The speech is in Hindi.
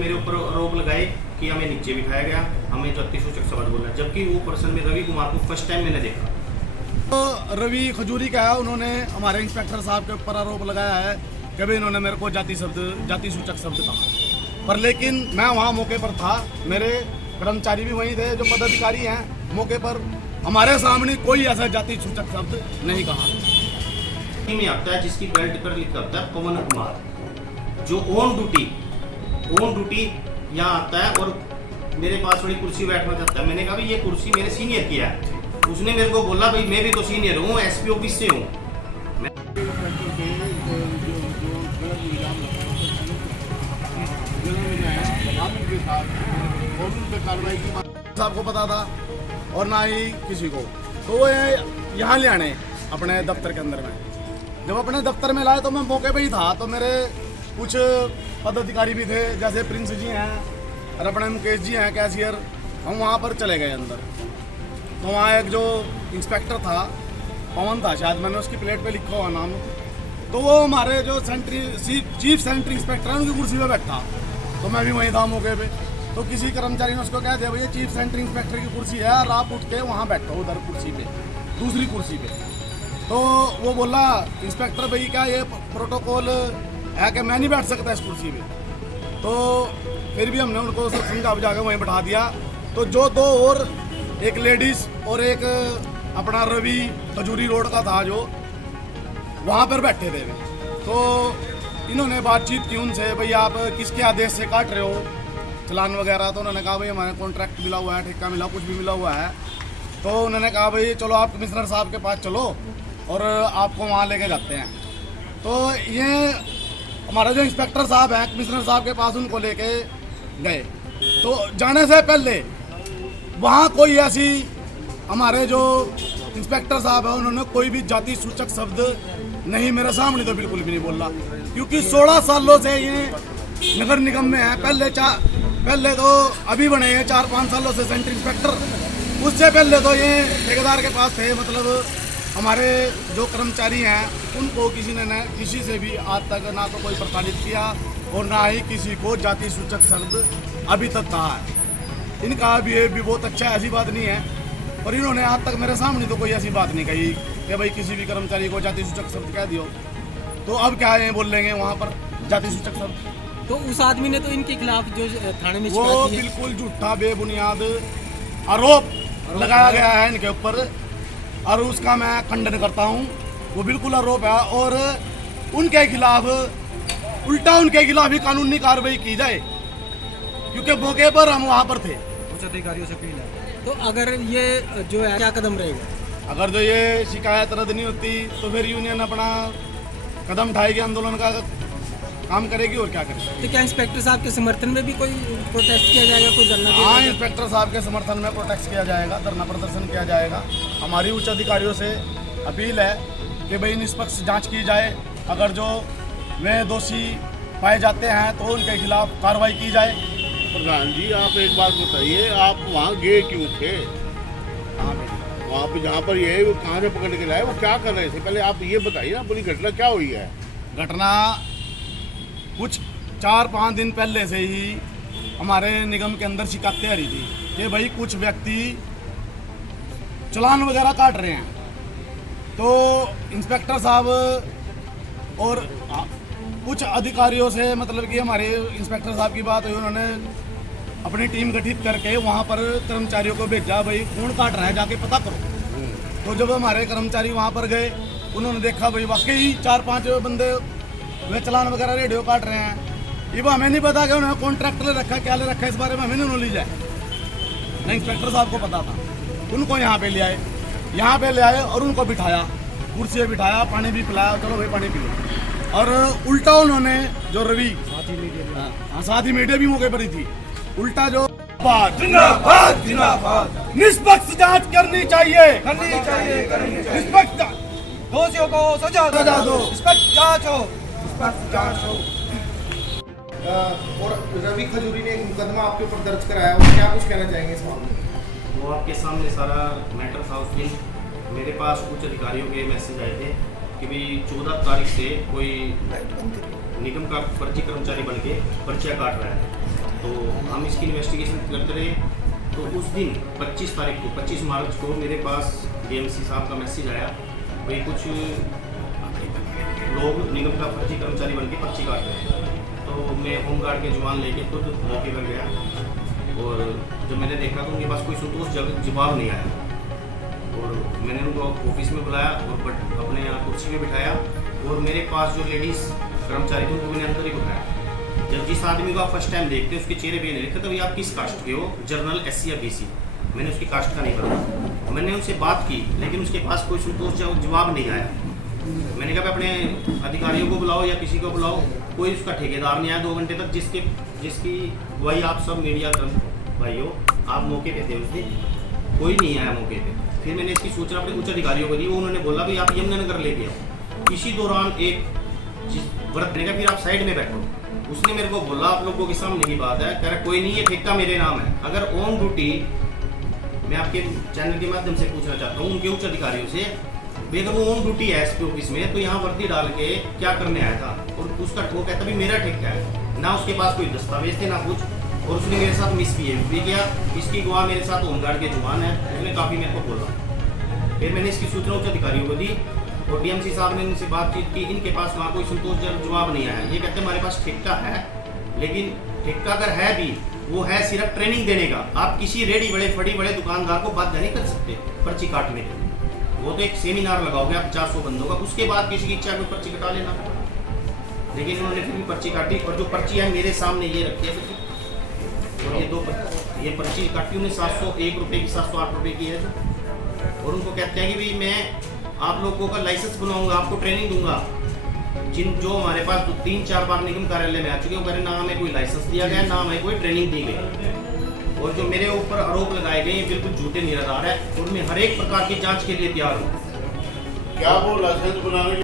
मेरे ऊपर आरोप लगाए कि हमें नीचे बिठाया गया, हमें जातिसूचक शब्द बोला, जबकि वो पर्सन में रवि कुमार को फर्स्ट टाइम मैंने देखा। तो रवि खजूरी का है, उन्होंने हमारे इंस्पेक्टर साहब के ऊपर आरोप लगाया है कि भाई इन्होंने मेरे को जातिसूचक शब्द कहा, पर लेकिन मैं वहाँ मौके पर था, मेरे कर्मचारी भी वहीं थे, जो पदाधिकारी हैं मौके पर, हमारे सामने कोई ऐसा जातिसूचक शब्द नहीं कहा। में आता है जिसकी बेल्ट पर लिखा होता है पवन कुमार, जो ऑन ड्यूटी यहाँ आता है और मेरे पास वाली कुर्सी बैठना चाहता है। मैंने कहा भाई ये कुर्सी मेरे सीनियर की है। उसने मेरे को बोला भाई मैं भी तो सीनियर हूँ, एसपी ऑफिस से हूँ। आपको पता था और ना ही किसी को, तो वो यहाँ ले आने अपने दफ्तर के अंदर में। जब अपने दफ्तर में लाए तो मैं मौके पे ही था, तो मेरे कुछ पदाधिकारी भी थे, जैसे प्रिंस जी हैं और अपने मुकेश जी हैं कैशियर। हम वहाँ पर चले गए अंदर, तो वहाँ एक जो इंस्पेक्टर था, पवन था शायद, मैंने उसकी प्लेट पे लिखा हुआ नाम, तो वो हमारे जो चीफ सेंट्री इंस्पेक्टर है उनकी कुर्सी पे बैठा, तो मैं भी वहीं था मौके पे। तो किसी कर्मचारी ने उसको कह दिया भैया चीफ सेंट्री इंस्पेक्टर की कुर्सी है और आप उठ के वहाँ बैठो उधर कुर्सी पे, दूसरी कुर्सी पे। तो वो बोला इंस्पेक्टर भाई क्या ये प्रोटोकॉल है कि मैं नहीं बैठ सकता इस कुर्सी पे। तो फिर भी हमने उनको सब समझा बुझा के वहीं बैठा दिया। तो जो दो और एक लेडीज़ और एक अपना रवि खजूरी रोड का था जो वहाँ पर बैठे थे, तो इन्होंने बातचीत की उनसे, भाई आप किसके आदेश से काट रहे हो चलान वगैरह। तो उन्होंने कहा भाई हमारे कॉन्ट्रैक्ट मिला हुआ है, ठेका मिला, कुछ भी मिला हुआ है। तो उन्होंने कहा भाई चलो आप कमिश्नर साहब के पास चलो और आपको वहाँ लेके जाते हैं। तो ये हमारा जो इंस्पेक्टर साहब हैं कमिश्नर साहब के पास उनको लेके गए। तो जाने से पहले वहाँ कोई ऐसी, हमारे जो इंस्पेक्टर साहब है उन्होंने कोई भी जाति सूचक शब्द नहीं, मेरे सामने तो बिल्कुल भी नहीं बोला, क्योंकि 16 सालों से ये नगर निगम में है। पहले तो अभी बने हैं 4-5 सालों से सेंट्री इंस्पेक्टर, उससे पहले तो ये ठेकेदार के पास थे। मतलब हमारे जो कर्मचारी हैं उनको किसी ने न किसी से भी आज तक ना तो कोई प्रताड़ित किया और ना ही किसी को जाति सूचक शब्द अभी तक कहा है। इनका बिहेव भी बहुत अच्छा है, ऐसी बात नहीं है, और इन्होंने आज तक मेरे सामने तो कोई ऐसी बात नहीं कही कि भाई किसी भी कर्मचारी को जाति सूचक शब्द कह दियो। तो अब क्या है बोल लेंगे वहाँ पर जाति सूचक शब्द। तो उस आदमी ने तो इनके खिलाफ जो थाने में वो बिल्कुल झूठा बेबुनियाद आरोप लगाया गया है इनके ऊपर, और उसका मैं खंडन करता हूँ। वो बिल्कुल आरोप है और उनके खिलाफ उल्टा उनके खिलाफ ही कानूनी कार्रवाई की जाए, क्योंकि मौके पर हम वहाँ पर थे। उच्च अधिकारियों से अपील है। तो अगर ये जो है क्या कदम रहेगा? अगर जो ये शिकायत रद्द नहीं होती तो फिर यूनियन अपना कदम उठाएगी, आंदोलन का काम करेगी और क्या करेगी। तो क्या इंस्पेक्टर साहब के समर्थन में भी कोई प्रोटेस्ट किया जाएगा, कोई धरना? हाँ, इंस्पेक्टर साहब के समर्थन में प्रोटेस्ट किया जाएगा, धरना प्रदर्शन किया जाएगा। हमारी उच्च अधिकारियों से अपील है कि भाई निष्पक्ष जांच की जाए, अगर जो वे दोषी पाए जाते हैं तो उनके खिलाफ कार्रवाई की जाए। प्रधान जी आप एक बात बताइए, आप वहाँ गए क्यों थे? हाँ, वहाँ पे जहाँ पर ये वो कहाँ से पकड़ के लाए, वो क्या कर रहे थे, पहले आप ये बताइए ना पूरी घटना क्या हुई है। घटना कुछ 4-5 दिन पहले से ही हमारे निगम के अंदर शिकायतें आ रही थी कि भाई कुछ व्यक्ति चालान वगैरह काट रहे हैं। तो इंस्पेक्टर साहब और कुछ अधिकारियों से, मतलब कि हमारे इंस्पेक्टर साहब की बात हुई, उन्होंने अपनी टीम गठित करके वहाँ पर कर्मचारियों को भेजा, भाई कौन काट रहा है जाके पता करो। तो जब हमारे कर्मचारी वहाँ पर गए, उन्होंने देखा भाई वाकई 4-5 बंदे वे चालान वगैरह रेडियो काट रहे हैं। ये वो हमें नहीं पता कि उन्होंने कॉन्ट्रैक्ट ले रखा है, क्या ले रखा है, इस बारे में हमें नहीं नॉलेज है, नहीं इंस्पेक्टर साहब को पता था। उनको यहाँ पे ले आए और उनको बिठाया, कुर्सी पे बिठाया, पानी भी पिलाया, चलो भाई पानी पी लो। और उल्टा उन्होंने जो रवि, हाँ साथ ही मीडिया भी मौके पर ही थी, उल्टा जो जिंदाबाद जिंदाबाद निष्पक्ष जांच करनी चाहिए, निष्पक्ष दोषियों को सजा दो, निष्पक्ष जांच हो। और रवि खजूरी ने एक मुकदमा आपके ऊपर दर्ज कराया, और क्या कुछ कहना चाहेंगे इस मामले में? वो आपके सामने सारा मैटर था। उस दिन मेरे पास कुछ अधिकारियों के मैसेज आए थे कि भाई 14 तारीख से कोई निगम का फर्जी कर्मचारी बन के पर्चियाँ काट रहा है। तो हम इसकी इन्वेस्टिगेशन करते रहे। तो उस दिन 25 तारीख को 25 मार्च को मेरे पास डीएमसी साहब का मैसेज आया, भाई कुछ लोग निगम का फर्जी कर्मचारी बन के पर्ची काट रहे हैं। तो मैं होमगार्ड के जवान लेके खुद मौके पर गया और जब मैंने देखा तो उनके पास कोई संतोषजनक जवाब नहीं आया और मैंने उनको ऑफिस में बुलाया और अपने यहाँ कुर्सी में बिठाया और मेरे पास जो लेडीज़ कर्मचारी थे उनको मैंने अंदर ही बिठाया। जब जिस आदमी को आप फर्स्ट टाइम देखते हैं उसके चेहरे पे नहीं लिखा, तो आप किस कास्ट के हो, जर्नल, SC या BC। मैंने उसकी कास्ट का नहीं पता। मैंने उनसे बात की लेकिन उसके पास कोई संतोषजनक जवाब नहीं आया। मैंने कहा अपने अधिकारियों को बुलाओ या किसी को बुलाओ, कोई उसका ठेकेदार नहीं आया 2 घंटे तक, जिसकी वही आप सब मीडिया भाई हो, आप मौके पे थे उस दिन, कोई नहीं आया मौके पे। फिर मैंने इसकी सूचना अपने उच्च अधिकारियों को दी, उन्होंने बोला भाई आप यमुनानगर लेके आओ। इसी दौरान एक व्रत ने कहा फिर आप साइड में बैठो। उसने मेरे को बोला आप लोगों के सामने की बात है, कह रहा कोई नहीं, ये ठेका मेरे नाम है। अगर ऑन ड्यूटी, मैं आपके चैनल के माध्यम से पूछना चाहता हूँ उनके उच्च अधिकारियों से, भाई अगर वो ऑन ड्यूटी है SP ऑफिस में तो यहाँ वर्दी डाल के क्या करने आया था? और उसका वो कहता भी मेरा ठेका है, ना उसके पास कोई दस्तावेज थे ना कुछ, और उसने मेरे साथ मिसबिहेव भी किया। इसकी गवाह मेरे साथ होमगार्ड के जवान है, उसने काफ़ी मेरे को बोला। फिर मैंने इसकी सूचना उच्च अधिकारियों को दी और DMC साहब ने इनसे बातचीत की, इनके पास वहाँ कोई संतोषजनक जवाब नहीं आया। ये कहते हमारे पास ठेका है, लेकिन ठेका अगर है भी वो है सिर्फ ट्रेनिंग देने का। आप किसी रेडी बड़े फड़ी बड़े दुकानदार को बाध्य नहीं कर सकते पर्ची काटने के लिए। वो तो एक सेमिनार लगाओगे आप 400 बंदों का, उसके बाद किसी की इच्छा कोई पर्ची कटा लेना। लेकिन उन्होंने फिर भी पर्ची काटी और जो पर्ची है मेरे सामने ये रखी है, और ये पर्ची काटी उन्हें 701 रुपये की, 708 रुपये की है। और उनको कहते हैं कि भाई मैं आप लोगों का लाइसेंस बनवाऊंगा, आपको ट्रेनिंग दूंगा। जो हमारे पास 3-4 बार निगम कार्यालय में आ चुके हैं, वो कह रहे ना हमें कोई लाइसेंस दिया गया, ना हमें कोई ट्रेनिंग दी गई। और जो मेरे ऊपर आरोप लगाए गए हैं बिल्कुल झूठे निराधार है और मैं हर एक प्रकार की जांच के लिए तैयार हूँ। क्या वो लाइसेंस बनाने